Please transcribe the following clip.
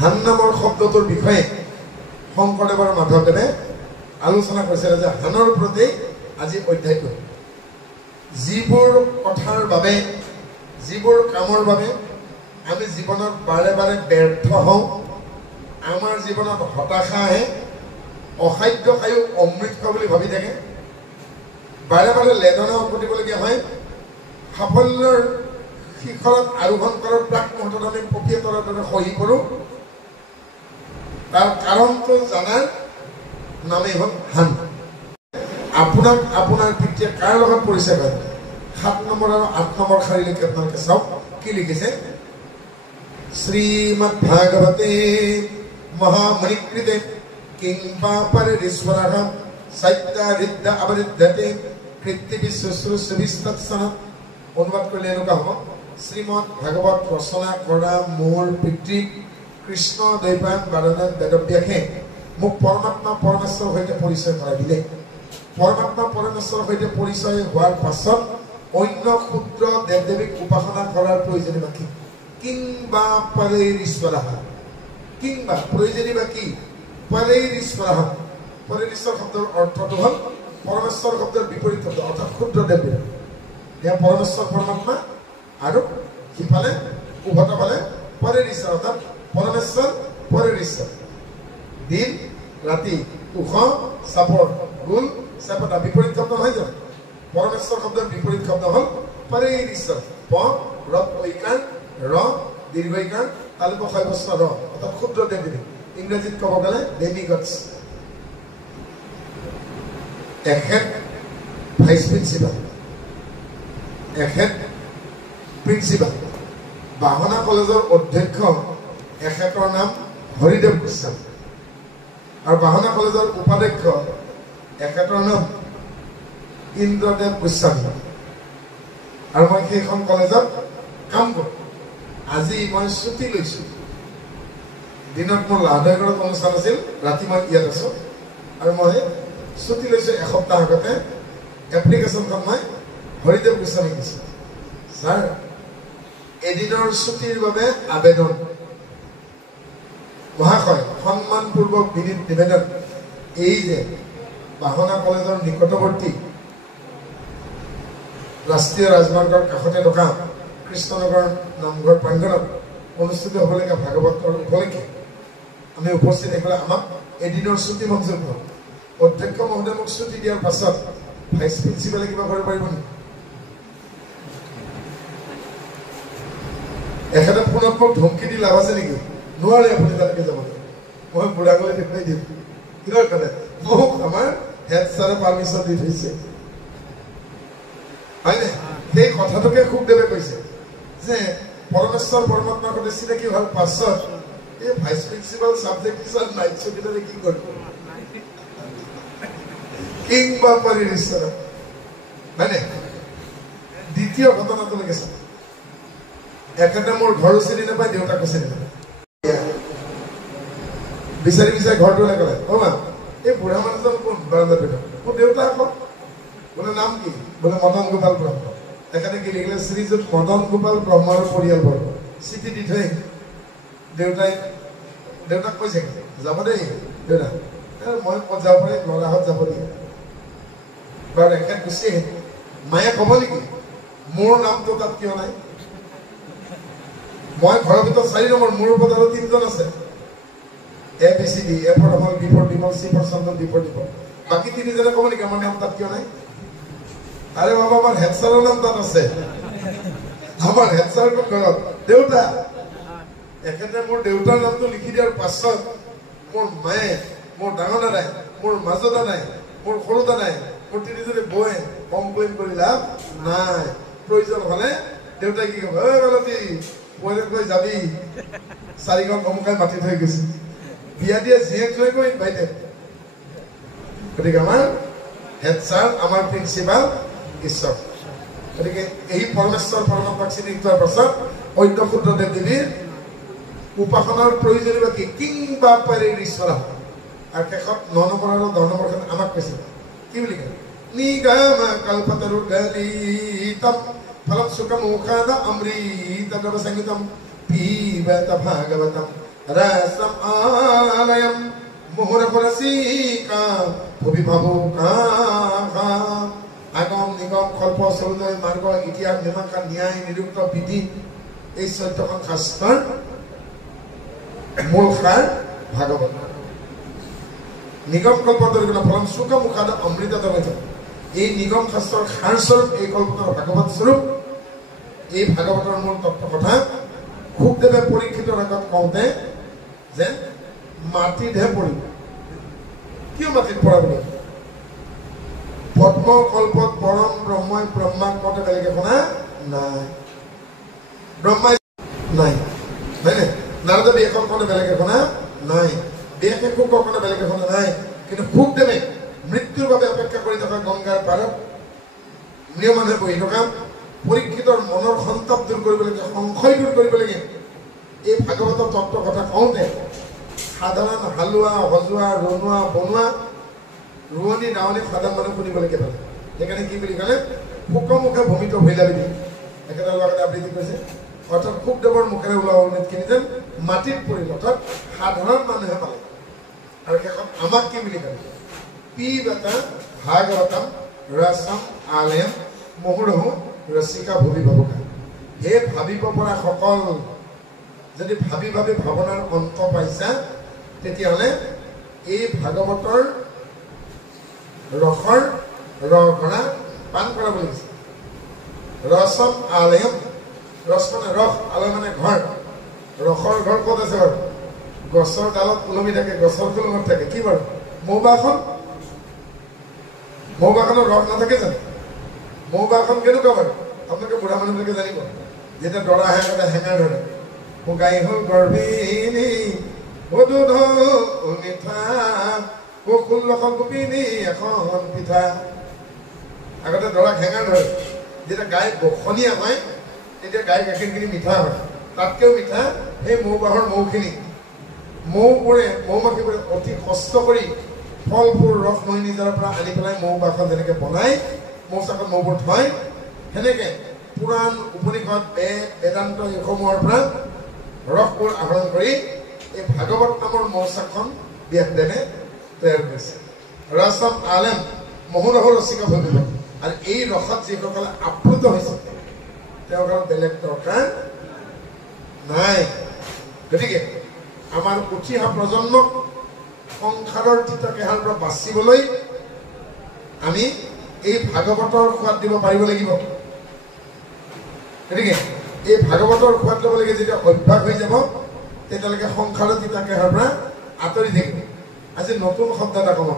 হান নামৰ শব্দটোৰ বিষয়ে শংকৰদেৱ আৰু মাধৱদেৱে আলোচনা কৰিছিল যে হানৰ প্ৰতি আজি অধ্যায়টো যিবোৰ কথাৰ বাবে যিবোৰ কামৰ বাবে আমি জীৱনত বাৰে বাৰে ব্যৰ্থ হওঁ আমাৰ জীৱনত হতাশা আহে অখাদ্য খায়ো অমৃত খোৱা বুলি ভাবি থাকে বাৰে বাৰে লেদনা উভতিবলগীয়া হয় সাফল্যৰ শিখৰত আৰোহণ কৰাৰ প্ৰাক মুহূৰ্তত আমি প্ৰক্ৰিয়াৰ দৰে সহি কৰোঁ তাৰ কাৰণটো জানাৰ নামেই হ'ল হান আপোনাক আপোনাৰ পিতৃয়ে কাৰ লগত পৰিচয় কৰে 7 নম্বৰ আৰু 8 নম্বৰ শাৰীলৈকে আপোনালোকে চাওক কি লিখিছে শ্ৰীমদ ভাগৱতে মহামণিকৃতে কিং পাপৰিশ্বৰঃ সত্যৰিদ্ধ অবৰিদ্ধতে কৃত্তিবি শুশ্ৰূষবিস্তৎসন অনুবাদ কৰিলে এনেকুৱা হ'ব শ্ৰীমদ ভাগৱত ৰচনা কৰা মোৰ পিতৃ কৃষ্ণ দৈপায়ন বাদনাথ বেদব্যাসে মোক পৰমাত্মা পৰমেশ্বৰৰ সৈতে পৰিচয় কৰাই দিলে পৰমাত্মা পৰমেশ্বৰৰ সৈতে পৰিচয় হোৱাৰ পাছত অন্য ক্ষুদ্ৰ দেৱ দেৱীক উপাসনা কৰাৰ প্ৰয়োজনীয় কি কিংবা পৰৈৰীশ্বৰঃ কিংবা প্ৰয়োজনীয় কি পৰৈৰীশ্বৰঃ পৰৈৰীশ্বৰ শব্দৰ অৰ্থটো হ'ল পৰমেশ্বৰ শব্দৰ বিপৰীত শব্দ অৰ্থাৎ ক্ষুদ্ৰ দেৱ দেৱী এয়া পৰমেশ্বৰ পৰমাত্মা আৰু সিফালে উভত ফালে পৰৈৰীশ্বৰ অৰ্থাৎ পৰমেশ্বৰ পৰৈৰীশ্বৰ দিন ৰাতি উষ চাপৰ গোল চাপটা বিপৰীত শব্দ নহয় জানো পৰমেশ্বৰ শব্দৰ বিপৰীত শব্দ হ'ল পৰৈৰীশ্বৰ প ৰ ঐকাৰ ৰ দীৰ্ঘ ঐকাৰ তালুক শৈবস্ব ৰ অৰ্থাৎ ক্ষুদ্ৰ দেৱ দেৱী ইংৰাজীত ক'ব গ'লে ডেমিগডছ এখেত ভাইচ প্ৰিন্সিপাল এখেত প্ৰিন্সিপাল বাহনা কলেজৰ অধ্যক্ষ এখেতৰ নাম হৰিদেৱ গোস্বামী আৰু বাহনা কলেজৰ উপাধ্যক্ষ এখেতৰ নাম ইন্দ্ৰদেৱ গোস্বামী আৰু মই সেইখন কলেজত কাম কৰোঁ আজি মই ছুটি লৈছোঁ দিনত মোৰ লাহদৈগড়ত অনুষ্ঠান আছিল ৰাতি মই ইয়াত আছোঁ আৰু মই ছুটি লৈছোঁ এসপ্তাহ আগতে এপ্লিকেশ্যনখন মই হৰিদেৱ গোস্বামী দিছোঁ ছাৰ এদিনৰ ছুটিৰ বাবে আবেদন মহাশয় সন্মানপূৰ্বক বিনীত নিবেদন এই যে বাহনা কলেজৰ নিকটৱৰ্তী ৰাষ্ট্ৰীয় ৰাজমাৰ্গৰ কাষতে থকা কৃষ্ণনগৰ নামঘৰ প্ৰাংগণত অনুষ্ঠিত হ'বলগীয়া ভাগৱতৰ উপলক্ষে আমি উপস্থিত থাকিলে আমাক এদিনৰ ছুটি মঞ্জুৰ কৰক অধ্যক্ষ মহোদয়ে মোক ছুটি দিয়াৰ পাছত ভাইচ প্ৰিন্সিপালে কিবা কৰিব পাৰিব নেকি এখেতে ফোনত মোক ধমকি দি লাভ আছে নেকি নোৱাৰে আপুনি তালৈকে যাবলৈ মই বুঢ়া গলে দেখুৱাই দিম কিহৰ কাৰণে মোক আমাৰ হেড ছাৰে পাৰ্মিশ্যন দি থৈছে হয়নে সেই কথাটোকে সুখদেৱে কৈছে যে পৰমেশ্বৰ পৰমাত্মাৰ সৈতে চিনাকি হোৱাৰ পাছত এই vice principal subject teacher night চকীদাৰে কি কৰিব কিংবা পৰৈৰীশ্বৰঃ হয়নে দ্বিতীয় ঘটনাটোলৈকে চাওঁ এখেতে মোৰ ঘৰো চিনি নাপায় দেউতাকো চিনি নাপায় বিচাৰি বিচাৰি ঘৰটোলৈ গ'লে অ' মা এই বুঢ়া মানুহজন কোন বাৰান্দাৰ ভিতৰত মোৰ দেউতা আকৌ বোলে নাম কি বোলে মদন গোপাল ব্ৰহ্ম তেখেতে কি লিখিলে শ্ৰীযুত মদন গোপাল ব্ৰহ্মৰ পৰিয়ালবৰ্গ চিঠি দি থৈ দেউতাক কৈছে যাব দেই দেউতা মই ক'ত যাব পাৰি ল'ৰাহঁত যাব দিয়ে বাৰু এখেত গুচি আহিল মায়ে ক'ব নেকি মোৰ নামটো তাত কিয় নাই মই ঘৰৰ ভিতৰত 4 নম্বৰ মোৰ ওপৰত আৰু 3জন আছে ABCD A for Amal, B for Bimal, C for Sandal, D for Dipal বাকি 3জনে ক'ব নেকি আমাৰ নাম তাত কিয় নাই আৰে বাবা আমাৰ হেড ছাৰৰ নাম তাত আছে আমাৰ হেড ছাৰ ঘৰত দেউতা এখেতে মোৰ দেউতাৰ নামটো লিখি দিয়াৰ পাছত মোৰ মায়ে মোৰ ডাঙৰ দাদাই মোৰ মাজু দাদাই মোৰ সৰু দাদাই মোৰ 3জনী বৌয়ে কমপ্লেইন কৰি লাভ নাই প্ৰয়োজন হ'লে দেউতাই কি ক'ব ঐ বালতি পইলে কৈ যাবি 4খন অমুকাই মাতি থৈ গৈছে বিয়া দিয়ে জীয়েক লৈ গৈ বাইদেউ গতিকে আমাৰ হেড ছাৰ আমাৰ প্ৰিন্সিপাল ঈশ্বৰ গতিকে এই পৰমেশ্বৰ পৰমাত্মাক চিনি পোৱাৰ পাছত অন্য ক্ষুদ্ৰ দেৱ দেৱীৰ উপাসনাৰ প্ৰয়োজনীয় কি কিংবা পৰৈৰীশ্বৰঃ আৰু শেষত 9 নম্বৰ আৰু 10 নম্বৰখন আমাক কৈছে কি বুলি কয় নিগম কল্পতৰু গণিতম फलं सुखमुखाद अमृतद्रव संयुतं पीबत भागवतं रसम् आलयं मुहुरपुरसिका भुवि भावुकाः আগম নিগম কল্প সৰুদয় মাৰ্গ ইতিহাস মীমাংসা ন্যায় নিৰুক্ত বিধি এই 14খন শাস্ত্ৰৰ মূল সাৰ ভাগৱত নিগম কল্পতৰুৰ ফলম সুখ মুখাদ অমৃত দ্ৰৱিত এই নিগম শাস্ত্ৰৰ সাৰ স্বৰূপ এই কল্পতৰ ভাগৱত স্বৰূপ এই ভাগৱতৰ মূল তত্ত্ব কথা খুবদেৱে পৰীক্ষিতৰ আগত কওঁতে যে মাটিতহে পৰিব কিয় মাটিত পৰা বুলি পদ্ম কল্পত পৰম ব্ৰহ্মই ব্ৰহ্মাক কওঁতে বেলেগ শুনা নাই ব্ৰহ্মাই নাই হয়নে নাৰদে এখন কওঁতে বেলেগ শুনা নাই দেহে খুব কওঁতে বেলেগ শুনা নাই কিন্তু খুবদেৱে মৃত্যুৰ বাবে অপেক্ষা কৰি থকা গংগাৰ পাৰত নিয়মনে বহি থকা পৰীক্ষিতৰ মনৰ সন্তাপ দূৰ কৰিবলগীয়া সংশয় দূৰ কৰিবলগীয়া এই ভাগৱতৰ তত্ত্ব কথা কওঁতে সাধাৰণ হালোৱা সজোৱা ৰণোৱা বনোৱা ৰোৱনী ৰাৱণী সাধাৰণ মানুহ শুনিবলগীয়া পালে সেইকাৰণে কি বুলি ক'লে মুখে ভূমিত ভৈলাবি দিয়ে একেটা লগতে আবৃত্তি কৰিছে অৰ্থাৎ খুবদেৱৰ মুখেৰে ওলোৱা অমৃতখিনি যেন মাটিত পৰিল অৰ্থাৎ সাধাৰণ মানুহে পালে আৰু শেষত আমাক কি বুলি ক'লে পিবত ভাগৱতম ৰসম আলয়ম মুহুৰহু ৰসিকা ভুবি ভাবুকা হে ভাবিব পৰা সকল যদি ভাবি ভাবি ভাৱনাৰ অন্ত পাইছা তেতিয়াহ'লে এই ভাগৱতৰ ৰসৰ ৰসৰা পান কৰা বুলি কৈছে ৰসম আলয়ম ৰস মানে ৰস আলয় মানে ঘৰ ৰসৰ ঘৰ ক'ত আছে বাৰু গছৰ ডালত ওলমি থাকে গছৰ কোলমত থাকে কি বাৰু মৌবাখনৰ ৰস নাথাকে জানো মৌবাখন কেনেকুৱা বাৰু আপোনালোকে বুঢ়া মানুহবিলাকে জানিব যেতিয়া দৰা আহে আগতে হেঙাৰ ধৰে গাই হ'ল গৰ্ভিনী মধুধ মিঠা ষোল্লশ গোপিনী এখন পিঠা আগতে দৰাক হেঙাৰ ধৰে যেতিয়া গাই বখনীয়া হয় তেতিয়া গাই গাখীৰখিনি মিঠা হয় তাতকৈও মিঠা সেই মৌবাহৰ মৌখিনি মৌবোৰে মৌমাখিবোৰে অতি কষ্ট কৰি ফলবোৰ ৰস মই নিজৰ পৰা আনি পেলাই মৌবাহখন যেনেকৈ বনাই মৌচাকত মৌবোৰ থয় সেনেকৈ পুৰাণ উপনিষদ বেদান্ত এইসমূহৰ পৰা ৰসবোৰ আহৰণ কৰি এই ভাগৱত নামৰ মৌচাকখন ব্যাসদেৱে তৈয়াৰ কৰিছে ৰসম আলম মুহুৰহু ৰসিকা ভুবি আৰু এই ৰসত যিসকলে আপ্লুত হৈছে তেওঁলোকৰ বেলেগ দৰকাৰ নাই গতিকে আমাৰ উঠি অহা প্ৰজন্মক সংসাৰৰ তিতা কেহাৰ পৰা বাচিবলৈ আমি এই ভাগৱতৰ সোৱাদ দিব পাৰিব লাগিব গতিকে এই ভাগৱতৰ সোৱাদ ল'বলৈকে যেতিয়া অভ্যাস হৈ যাব তেতিয়ালৈকে সংসাৰৰ তিতা কেহাৰ পৰা আঁতৰি থাকিব আজি নতুন শব্দ এটা কম